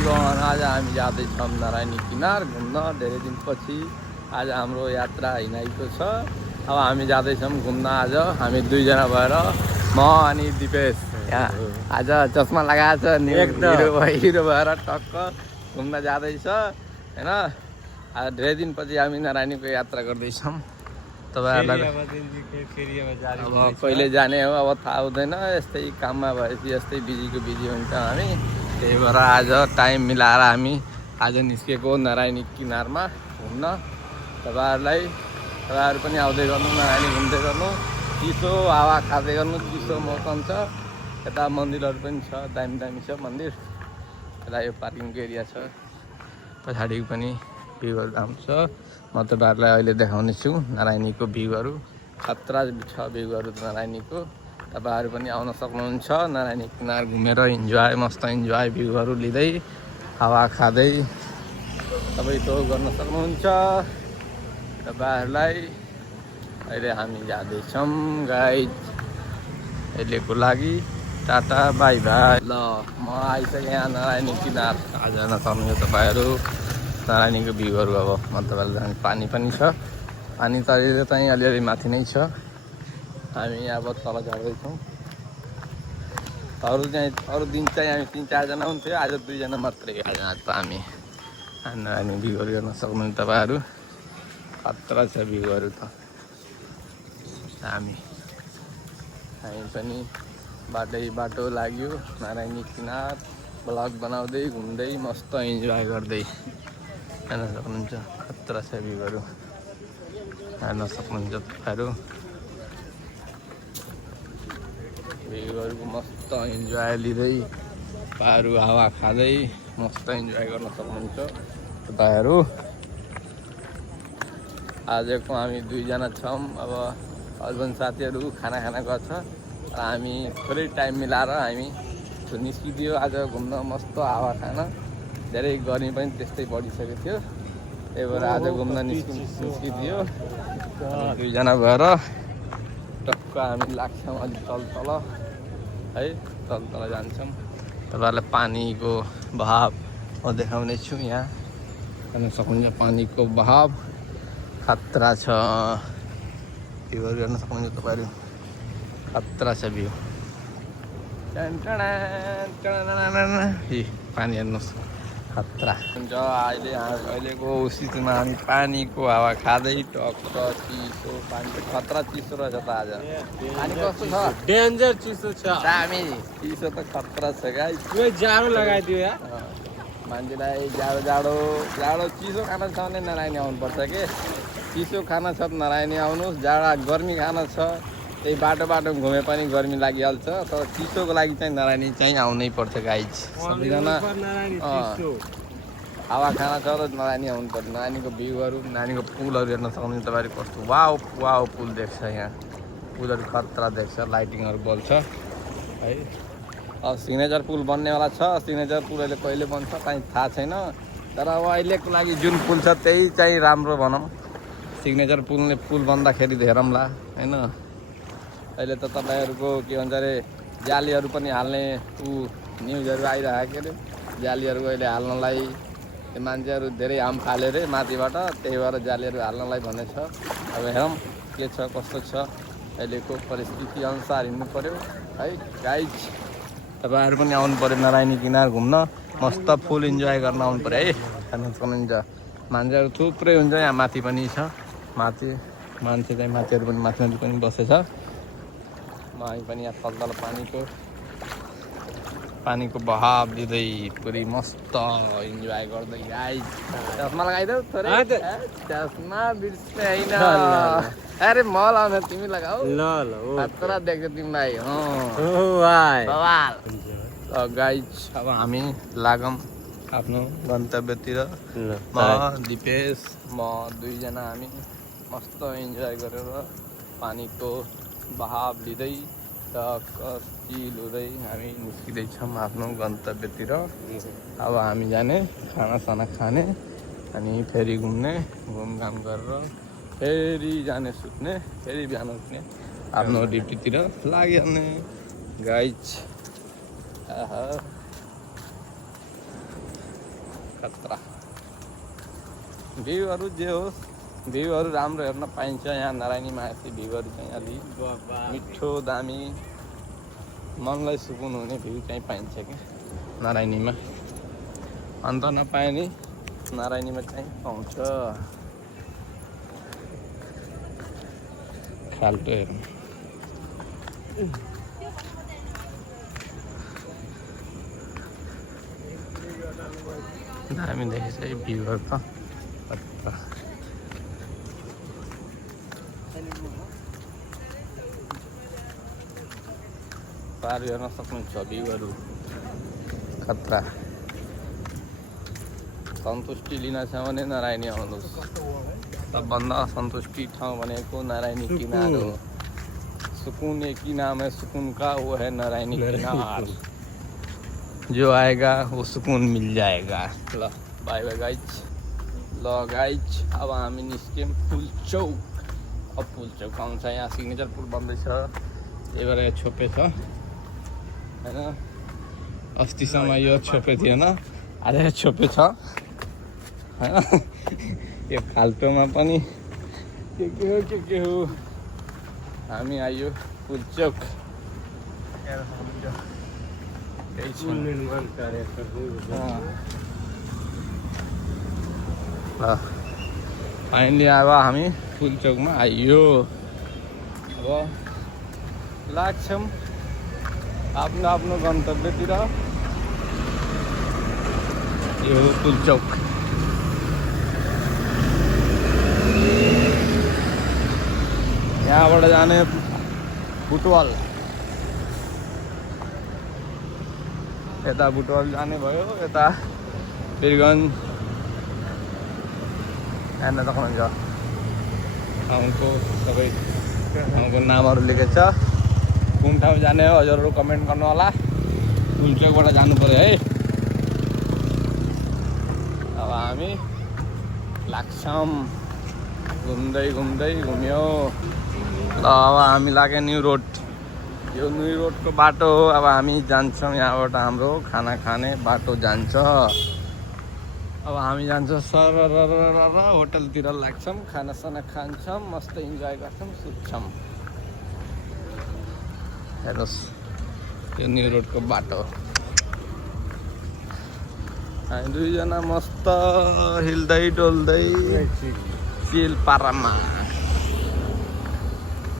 बन्धुगण, आज हामी जाँदैछौँ नारायणी किनार घुम्न। धेरै दिनपछि आज हाम्रो यात्रा हिँडाइको छ। अब हामी जाँदैछौँ घुम्न। आज हामी दुईजना भएर, म अनि दिपेश यहाँ आज चस्मा लगाएको छ हिरो भएर टक्क घुम्न जाँदैछ होइन। आज धेरै दिनपछि हामी नारायणीको यात्रा गर्दैछौँ। तपाईँहरूलाई अब कहिले जाने हो अब थाहा हुँदैन। यस्तै काममा भएपछि यस्तै बिजीको बिजी हुन्छ हामी। त्यही भएर आज टाइम मिलाएर हामी आज निस्केको नारायणी किनारमा घुम्न। तपाईँहरू पनि आउँदै गर्नु, नारायणी घुम्दै गर्नु, चिसो हावा खाँदै गर्नु। चिसो मौसम छ, यता मन्दिरहरू पनि छ, दामी दामी छ मन्दिर। यता यो पार्किङको एरिया छ, पछाडि पनि भ्यूहरू राम्रो छ। म तपाईँहरूलाई अहिले देखाउने छु नारायणीको भ्यूहरू। खतरा छ भ्यूहरू नारायणीको। तपाईँहरू पनि आउन सक्नुहुन्छ नारायणी किनार घुमेर इन्जोय, मस्त इन्जोय भ्यूहरू लिँदै हावा खाँदै सबैको गर्न सक्नुहुन्छ। तपाईँहरूलाई अहिले हामी जाँदैछौँ गाइज। अहिलेको लागि टाटा बाई बाई। ल म आइसकेँ यहाँ नारायणी किनार। आज जान सक्नुहुन्छ तपाईँहरू नारायणीको भ्यूहरू। अब म तपाईँलाई पानी पनि छ, पानी त अहिले चाहिँ अलिअलि माथि नै छ। हामी अब तल झर्दैछौँ। अरू दिन चाहिँ हामी 3-4 जना हुन्थ्यो, आज 2 जना मात्रै। आज त हामी नारायणी भ्यूहरू हेर्न सक्नुहुन्छ तपाईँहरू। खतरा छ भ्यूहरू त। हामी पनि बाटो लाग्यो नारायणी किनार, ब्लग बनाउँदै घुम्दै मस्त इन्जोय गर्दै हेर्न सक्नुहुन्छ। खतरा छ भ्यूहरू हेर्न सक्नुहुन्छ तपाईँहरू। भ्यूहरूको मस्त इन्जोय लिँदै तपाईँहरू हावा खाँदै मस्त इन्जोय गर्न सक्नुहुन्छ तपाईँहरू। आजको हामी 2 जना छौँ। अब हस्बेन्ड साथीहरू खाना गएको छ र हामी थोरै टाइम मिलाएर हामी निस्किदियो आज घुम्न, मस्त हावा खान। धेरै गर्मी पनि त्यस्तै बढिसकेको थियो, त्यही भएर आज घुम्न निस्किदियो। 2 जना भएर टक्क हामी लाग्छौँ अलिक तल है, तल जान्छौँ। तपाईँहरूलाई पानीको बहाव म देखाउने छु। यहाँ हेर्न सक्नुहुन्छ पानीको बहाव खतरा छ। भ्यूहरू हेर्न सक्नुहुन्छ तपाईँहरू। खतरा छ भ्यू। पानी हेर्नुहोस् खतरा हुन्छ। अहिलेको स्थितिमा हामी पानीको हावा खाँदै टक्क चिसो पानी, खतरा चिसो रहेछ त आज। पानी कस्तो छ? डेन्जर चिसो छ। दामी चिसो त खतरा छ गाइस। जाडो लगाइदियो यार मान्छेलाई। जाडो चिसो खाना छ भने नारायणी आउनुपर्छ के। चिसो खाना छ नारायणी आउनुहोस्। गर्मी खाना छ त्यही बाटो घुमे पनि गर्मी लागिहाल्छ, तर चिसोको लागि चाहिँ नारायणी चाहिँ आउनै पर्छ गाइज। सबैजना हावा खाना छ र नारायणी आउनुपर्छ। नारायणीको भ्यूहरू, नारायणीको पुलहरू हेर्न सक्नुहुन्छ तपाईँहरू। कस्तो वाउ पुल देख्छ यहाँ। पुलहरू खतरा देख्छ, लाइटिङहरू बल्छ है। अब सिग्नेचर पुल बन्नेवाला छ। सिग्नेचर पुल अहिले कहिले बन्छ चाहिँ थाहा छैन, तर अब अहिलेको लागि जुन पुल छ त्यही चाहिँ राम्रो भनौँ। सिग्नेचर पुल बन्दाखेरि हेरौँला होइन। अहिले त तपाईँहरूको के भन्छ अरे, जालीहरू पनि हाल्ने न्युजहरू आइरहेको अरे। जालीहरू अहिले हाल्नलाई मान्छेहरू धेरै हाम फाले अरे माथिबाट, त्यही भएर जालीहरू हाल्नलाई भनेछ। अब हेरौँ के छ कस्तो छ। अहिलेको परिस्थिति अनुसार हिँड्नु पऱ्यो है गाइज। तपाईँहरू पनि आउनु पऱ्यो नारायणी किनार घुम्न, मस्त फुल इन्जोय गर्न आउनु पऱ्यो है। हेर्न सक्नुहुन्छ मान्छेहरू थुप्रै हुन्छ। यहाँ माथि पनि छ, माथि मान्छे चाहिँ माथिहरू पनि माथि पनि बसेछ। हामी पनि यहाँ तल पानीको बहाव लिँदै पुरै मस्त इन्जोय गर्दै गाइज। चस्मा लगाइदेऊ थोरै। चस्मा बिर्से होइन, अरे म लाउन तिमी लगाऊ। ल खतरा देख्छ तिमीलाई। गाइज अब हामी लागौँ आफ्नो गन्तव्यतिर। म दिपेश, म 2 जना हामी मस्त इन्जोय गरेर पानीको बहाव लिँदै चिल हुँदै हामी निस्किँदैछौँ आफ्नो गन्तव्यतिर। अब हामी जाने खानासाना खाने अनि फेरि घुम्ने, घुमघाम गरेर फेरि जाने सुत्ने, फेरि बिहान उठ्ने, आफ्नो ड्युटीतिर लागिहाल्ने गाइज। खतरा भ्यूहरू जे होस् भ्यूहरू राम्रो हेर्न पाइन्छ यहाँ नारायणीमा आएपछि भ्यूहरू चाहिँ अलि मिठो दामी मनलाई सुकुन हुने भ्यू चाहिँ पाइन्छ क्या नारायणीमा अन्त नपाए नि नारायणीमा चाहिँ पाउँछ खाल्टो हेर्नु दामी देखेछ है भ्यूहरू त खतरा पार हेर्न सक्नुहुन्छ भ्यूहरू खतरा सन्तुष्टि लिन छ भने नारायणी आउनुहोस् सबभन्दा सन्तुष्टि ठाउँ भनेको नारायणी किनार हो सुकून एक ही नाम है सुकून का वो है नारायणी किनार जो आएगा वो सुकून मिल जाएगा ल बाई बाई गाइज ल गाइज अब हामी निस्क्यौँ पुलचौक अब पुलचौक आउँछ यहाँ सिग्नेचर पुल बन्दैछ त्यही भएर यहाँ छोपे छ होइन अस्तिसम्म यो छोपे थिएन आज छोपे छ होइन यो फाल्टोमा पनि के हो हामी आयो पुलचौक फाइनली अब हामी पुलचौकमा आइयो अब लाग्छौँ आफ्नो आफ्नो गन्तव्यतिर यो पुलचौक यहाँबाट जाने बुटवल यता बुटवल जाने भयो यता वीरगञ्ज यहाँ देखाउनुहुन्छ ठाउँको सबै ठाउँको नामहरू लेखेको छ कुन ठाउँ जाने हो हजुरहरू कमेन्ट गर्नु होला पुलचौकबाट जानु पर्यो है अब हामी लाग्छौँ घुम्दै घुम्दै घुम्यो ल अब हामी लाग्यो न्यु रोड यो न्यु रोडको बाटो हो अब हामी जान्छौँ यहाँबाट हाम्रो खाना खाने बाटो जान्छ अब हामी जान्छौँ सर होटलतिर लाग्छौँ खानासाना खान्छौँ मस्त इन्जोय गर्छौँ सुत्छौँ हेर्नुहोस् यो न्यु रोडको बाटो हामी दुईजना मस्त हिल्दै डुल्दै चिल पारामा